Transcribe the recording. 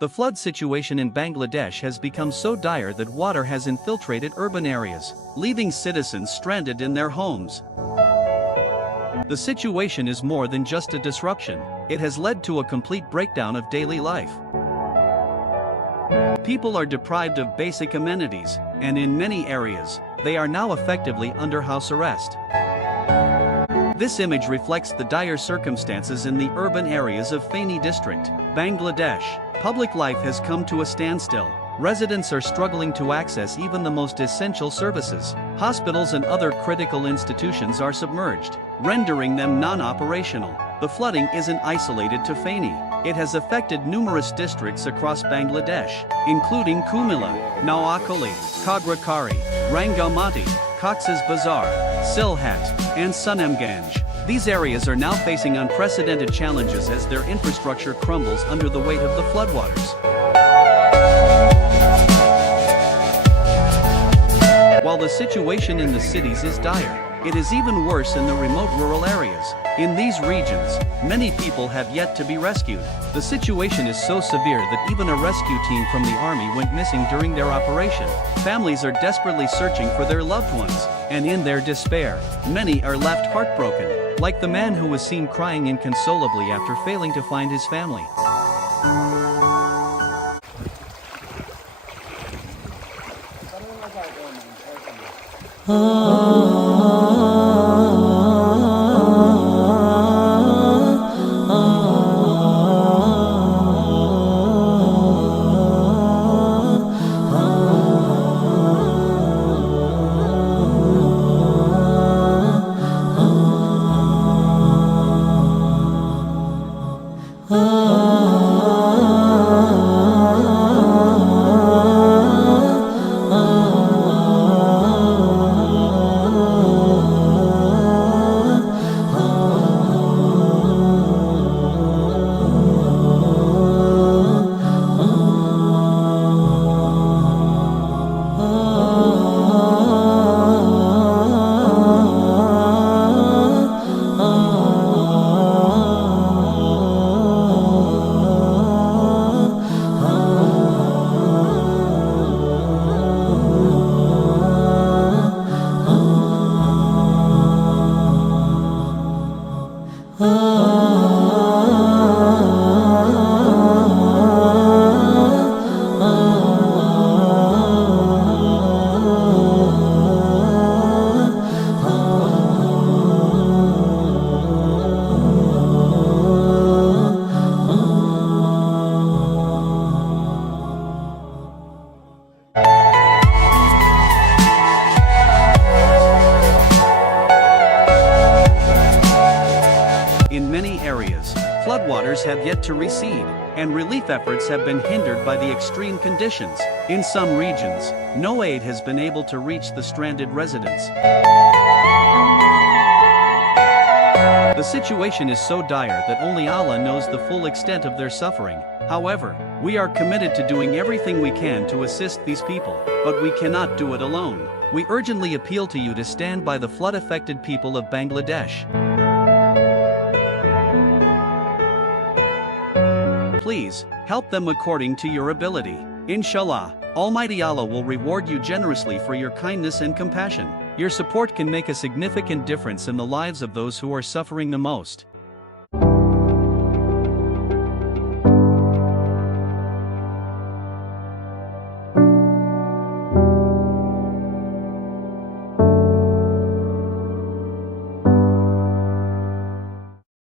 The flood situation in Bangladesh has become so dire that water has infiltrated urban areas, leaving citizens stranded in their homes. The situation is more than just a disruption, it has led to a complete breakdown of daily life. People are deprived of basic amenities, and in many areas, they are now effectively under house arrest. This image reflects the dire circumstances in the urban areas of Feni district, Bangladesh. Public life has come to a standstill. Residents are struggling to access even the most essential services. Hospitals and other critical institutions are submerged, rendering them non-operational. The flooding isn't isolated to Feni. It has affected numerous districts across Bangladesh, including Cumilla, Noakhali, Kagrakari, Rangamati, Cox's Bazar, Sylhet, and Sunamganj. These areas are now facing unprecedented challenges as their infrastructure crumbles under the weight of the floodwaters. While the situation in the cities is dire, it is even worse in the remote rural areas. In these regions, many people have yet to be rescued. The situation is so severe that even a rescue team from the army went missing during their operation. Families are desperately searching for their loved ones, and in their despair, many are left heartbroken, like the man who was seen crying inconsolably after failing to find his family. In many areas, floodwaters have yet to recede, and relief efforts have been hindered by the extreme conditions. In some regions, no aid has been able to reach the stranded residents. The situation is so dire that only Allah knows the full extent of their suffering. However, we are committed to doing everything we can to assist these people, but we cannot do it alone. We urgently appeal to you to stand by the flood-affected people of Bangladesh. Please, help them according to your ability. Inshallah, Almighty Allah will reward you generously for your kindness and compassion. Your support can make a significant difference in the lives of those who are suffering the most.